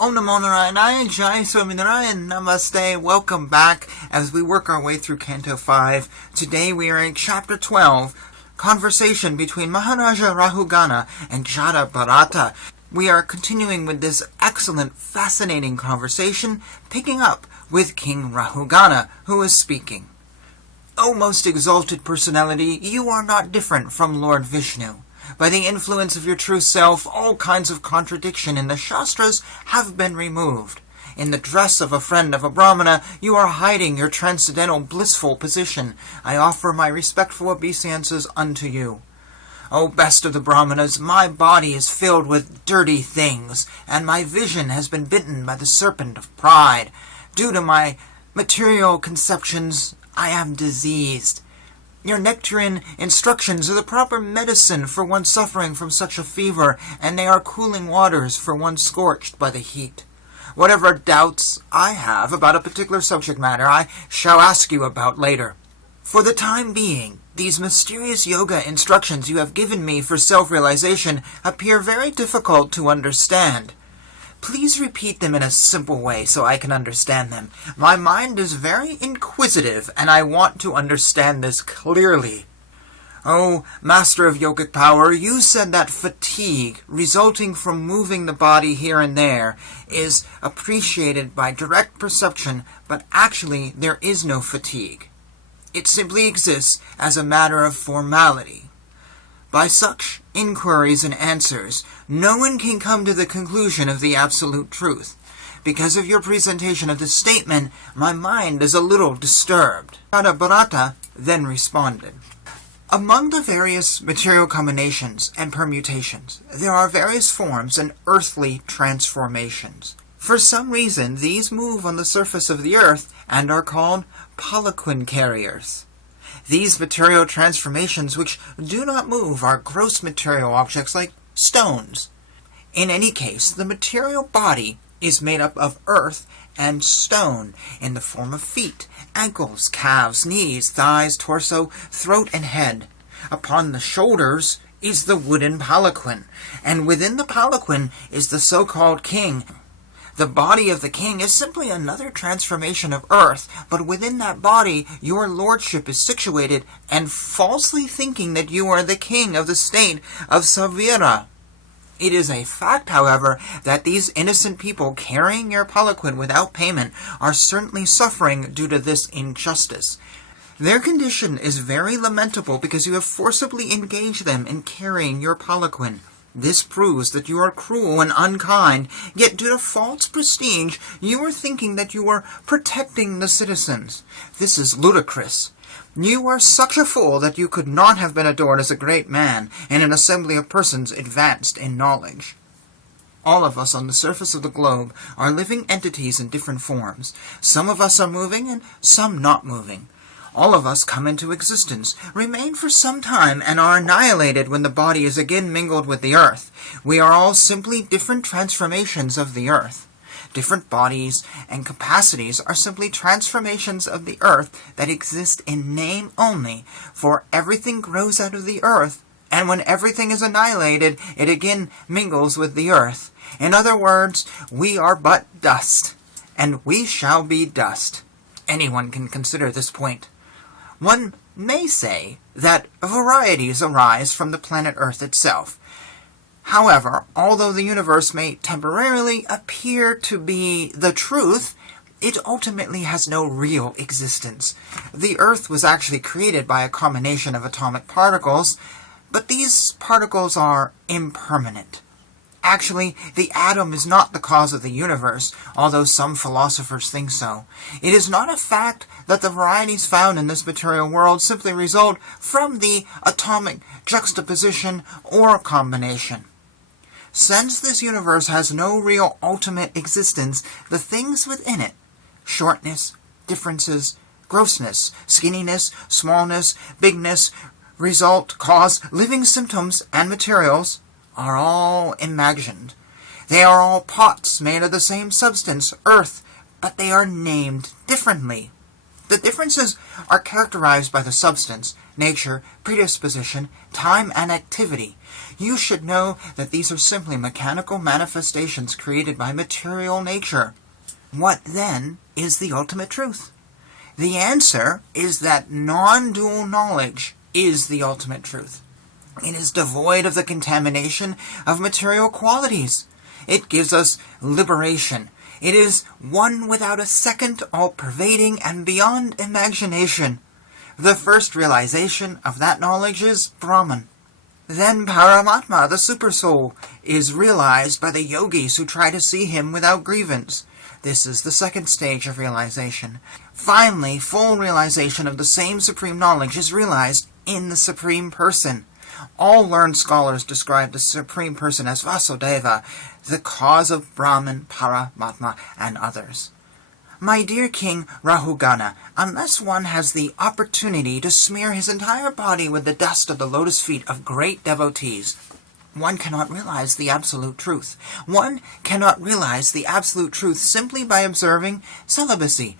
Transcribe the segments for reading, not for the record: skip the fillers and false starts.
Om Namo Narayana, Jai Swami Narayan, Namaste. Welcome back as we work our way through Canto 5. Today we are in Chapter 12, Conversation between Maharaja Rahugana and Jada Bharata. We are continuing with this excellent, fascinating conversation, picking up with King Rahugana, who is speaking. O most exalted personality, you are not different from Lord Vishnu. By the influence of your true self, all kinds of contradiction in the Shastras have been removed. In the dress of a friend of a Brahmana, you are hiding your transcendental blissful position. I offer my respectful obeisances unto you. O best of the Brahmanas, my body is filled with dirty things, and my vision has been bitten by the serpent of pride. Due to my material conceptions, I am diseased. Your nectarine instructions are the proper medicine for one suffering from such a fever, and they are cooling waters for one scorched by the heat. Whatever doubts I have about a particular subject matter, I shall ask you about later. For the time being, these mysterious yoga instructions you have given me for self-realization appear very difficult to understand. Please repeat them in a simple way so I can understand them. My mind is very inquisitive, and I want to understand this clearly. Oh, Master of Yogic Power, you said that fatigue, resulting from moving the body here and there, is appreciated by direct perception, but actually there is no fatigue. It simply exists as a matter of formality. By such inquiries and answers, no one can come to the conclusion of the absolute truth. Because of your presentation of this statement, my mind is a little disturbed. Jada Bharata then responded. Among the various material combinations and permutations, there are various forms and earthly transformations. For some reason, these move on the surface of the earth and are called palanquin carriers. These material transformations which do not move are gross material objects like stones. In any case, the material body is made up of earth and stone in the form of feet, ankles, calves, knees, thighs, torso, throat, and head. Upon the shoulders is the wooden palanquin, and within the palanquin is the so-called king. The body of the king is simply another transformation of earth, but within that body your lordship is situated, and falsely thinking that you are the king of the state of Savira. It is a fact, however, that these innocent people carrying your palanquin without payment are certainly suffering due to this injustice. Their condition is very lamentable because you have forcibly engaged them in carrying your palanquin. This proves that you are cruel and unkind, yet due to false prestige, you are thinking that you are protecting the citizens. This is ludicrous. You are such a fool that you could not have been adored as a great man in an assembly of persons advanced in knowledge. All of us on the surface of the globe are living entities in different forms. Some of us are moving and some not moving. All of us come into existence, remain for some time, and are annihilated when the body is again mingled with the earth. We are all simply different transformations of the earth. Different bodies and capacities are simply transformations of the earth that exist in name only, for everything grows out of the earth, and when everything is annihilated, it again mingles with the earth. In other words, we are but dust, and we shall be dust. Anyone can consider this point. One may say that varieties arise from the planet Earth itself. However, although the universe may temporarily appear to be the truth, it ultimately has no real existence. The Earth was actually created by a combination of atomic particles, but these particles are impermanent. Actually, the atom is not the cause of the universe, although some philosophers think so. It is not a fact that the varieties found in this material world simply result from the atomic juxtaposition or combination. Since this universe has no real ultimate existence, the things within it, shortness, differences, grossness, skinniness, smallness, bigness, result, cause, living symptoms, and materials, are all imagined. They are all pots made of the same substance, earth, but they are named differently. The differences are characterized by the substance, nature, predisposition, time, and activity. You should know that these are simply mechanical manifestations created by material nature. What, then, is the ultimate truth? The answer is that non-dual knowledge is the ultimate truth. It is devoid of the contamination of material qualities. It gives us liberation. It is one without a second, all-pervading and beyond imagination. The first realization of that knowledge is Brahman. Then Paramatma, the Supersoul, is realized by the yogis who try to see him without grievance. This is the second stage of realization. Finally, full realization of the same supreme knowledge is realized in the Supreme Person. All learned scholars describe the Supreme Person as Vyasadeva, the cause of Brahman, Paramatma, and others. My dear King Rahugana, unless one has the opportunity to smear his entire body with the dust of the lotus feet of great devotees, one cannot realize the absolute truth. One cannot realize the absolute truth simply by observing celibacy,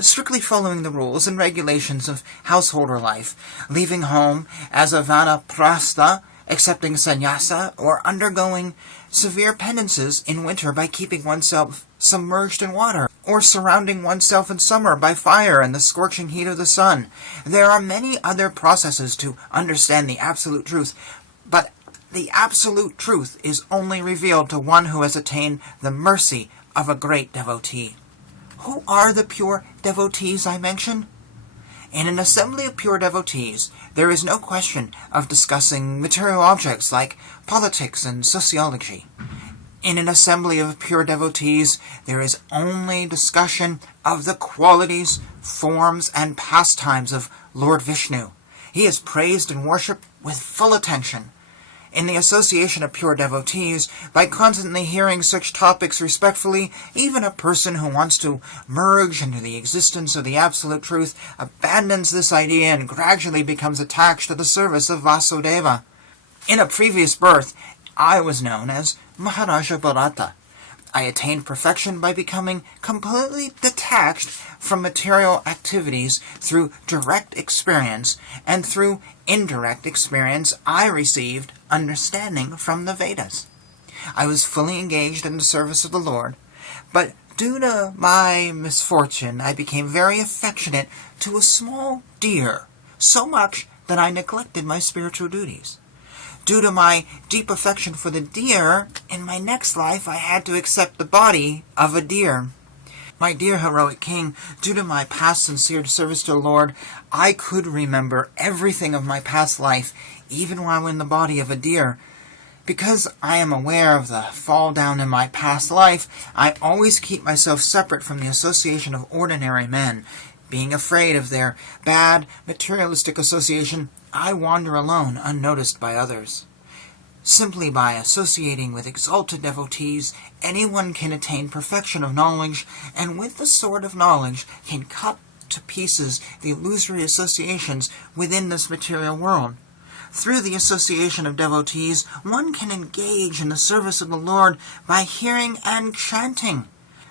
strictly following the rules and regulations of householder life, leaving home as a vanaprastha, accepting sannyasa, or undergoing severe penances in winter by keeping oneself submerged in water, or surrounding oneself in summer by fire and the scorching heat of the sun. There are many other processes to understand the absolute truth, but the absolute truth is only revealed to one who has attained the mercy of a great devotee. Who are the pure devotees I mention? In an assembly of pure devotees, there is no question of discussing material objects like politics and sociology. In an assembly of pure devotees, there is only discussion of the qualities, forms, and pastimes of Lord Vishnu. He is praised and worshipped with full attention. In the association of pure devotees, by constantly hearing such topics respectfully, even a person who wants to merge into the existence of the absolute truth abandons this idea and gradually becomes attached to the service of Vyasadeva. In a previous birth, I was known as Maharaja Bharata. I attained perfection by becoming completely detached from material activities through direct experience, and through indirect experience I received understanding from the Vedas. I was fully engaged in the service of the Lord, but due to my misfortune I became very affectionate to a small deer, so much that I neglected my spiritual duties. Due to my deep affection for the deer, in my next life I had to accept the body of a deer. My dear heroic king, due to my past sincere service to the Lord, I could remember everything of my past life, even while in the body of a deer. Because I am aware of the fall down in my past life, I always keep myself separate from the association of ordinary men. Being afraid of their bad, materialistic association, I wander alone, unnoticed by others. Simply by associating with exalted devotees, anyone can attain perfection of knowledge, and with the sword of knowledge can cut to pieces the illusory associations within this material world. Through the association of devotees, one can engage in the service of the Lord by hearing and chanting.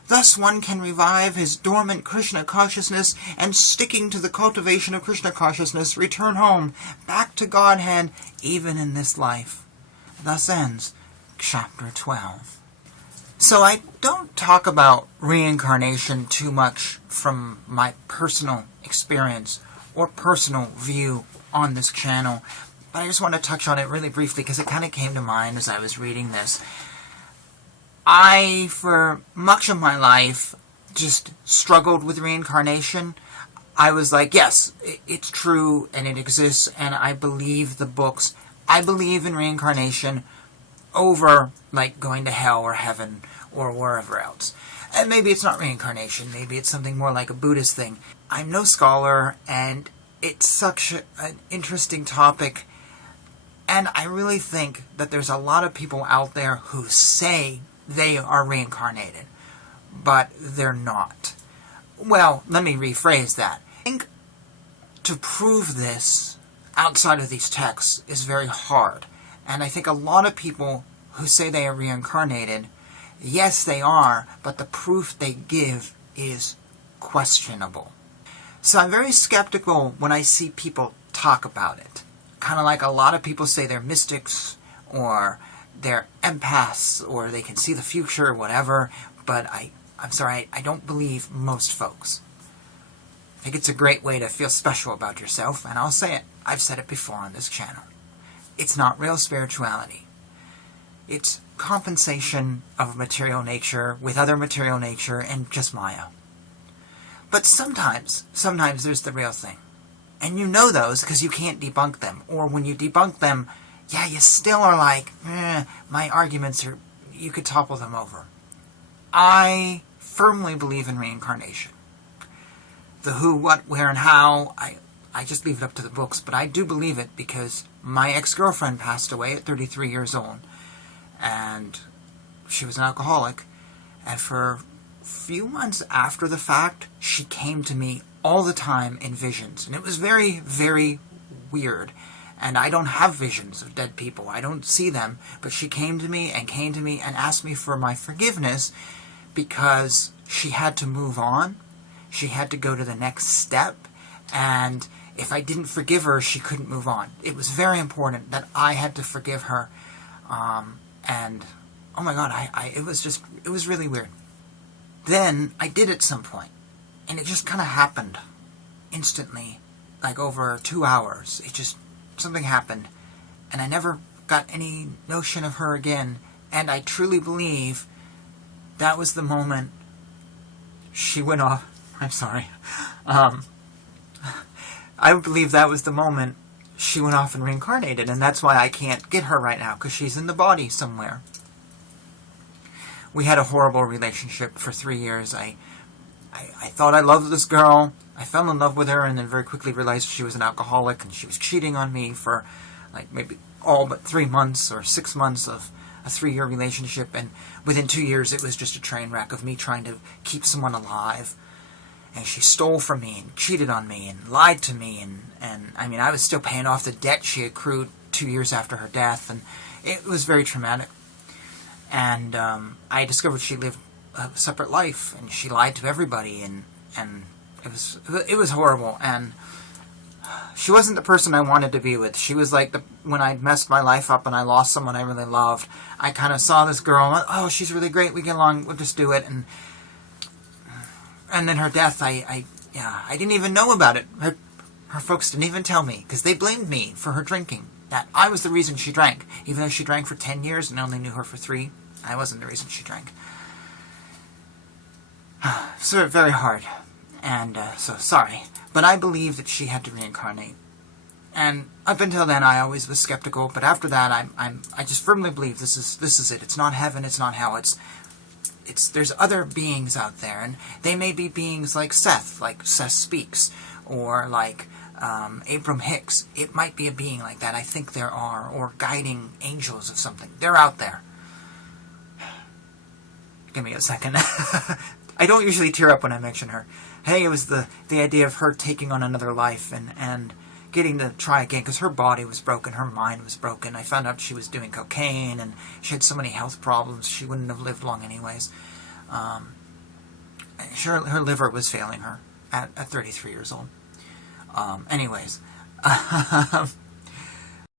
Thus one can revive his dormant Krishna consciousness, and sticking to the cultivation of Krishna consciousness, return home, back to Godhead, even in this life. Thus ends Chapter 12. So I don't talk about reincarnation too much from my personal experience or personal view on this channel, but I just want to touch on it really briefly because it kind of came to mind as I was reading this. I, for much of my life, just struggled with reincarnation. I was like, yes, it's true and it exists, and I believe the books. I believe in reincarnation over, like, going to hell or heaven or wherever else. And maybe it's not reincarnation. Maybe it's something more like a Buddhist thing. I'm no scholar, and it's such an interesting topic. And I really think that there's a lot of people out there who say they are reincarnated, but they're not. Well, let me rephrase that. I think to prove this outside of these texts is very hard. And I think a lot of people who say they are reincarnated, yes, they are, but the proof they give is questionable. So I'm very skeptical when I see people talk about it. Kind of like a lot of people say they're mystics, or they're empaths, or they can see the future, or whatever, but I'm sorry, I don't believe most folks. I think it's a great way to feel special about yourself, and I'll say it. I've said it before on this channel. It's not real spirituality. It's compensation of material nature with other material nature and just Maya. But sometimes there's the real thing. And you know those because you can't debunk them. Or when you debunk them, yeah, you still are like, my arguments are, you could topple them over. I firmly believe in reincarnation. The who, what, where, and how, I just leave it up to the books, but I do believe it because my ex-girlfriend passed away at 33 years old, and she was an alcoholic, and for a few months after the fact, she came to me all the time in visions, and it was very, very weird, and I don't have visions of dead people. I don't see them, but she came to me and asked me for my forgiveness because she had to move on. She had to go to the next step, and if I didn't forgive her, she couldn't move on. It was very important that I had to forgive her, and oh my God, it was really weird. Then I did at some point, and it just kind of happened instantly, like over 2 hours. Something happened, and I never got any notion of her again, and I truly believe that was the moment she went off. I'm sorry. I believe that was the moment she went off and reincarnated, and that's why I can't get her right now, because she's in the body somewhere. We had a horrible relationship for 3 years. I thought I loved this girl. I fell in love with her, and then very quickly realized she was an alcoholic, and she was cheating on me for like maybe all but 3 months or 6 months of a 3-year relationship, and within 2 years it was just a train wreck of me trying to keep someone alive. And she stole from me and cheated on me and lied to me, and I mean, I was still paying off the debt she accrued 2 years after her death, and it was very traumatic. And I discovered she lived a separate life, and she lied to everybody, and it was horrible. And she wasn't the person I wanted to be with. She was like when I messed my life up and I lost someone I really loved, I kind of saw this girl, and oh, she's really great, we get along, we'll just do it. And then her death, I didn't even know about it. Her folks didn't even tell me, because they blamed me for her drinking. That I was the reason she drank. Even though she drank for 10 years and I only knew her for 3, I wasn't the reason she drank. So very hard. And so sorry. But I believe that she had to reincarnate. And up until then, I always was skeptical. But after that, I just firmly believe this is it. It's not heaven. It's not hell. There's other beings out there, and they may be beings like Seth Speaks, or like Abram Hicks. It might be a being like that. I think there are, or guiding angels of something. They're out there. Give me a second. I don't usually tear up when I mention her. Hey, it was the idea of her taking on another life and getting to try again, because her body was broken, her mind was broken. I found out she was doing cocaine, and she had so many health problems, she wouldn't have lived long anyways. Her liver was failing her at 33 years old. Anyways,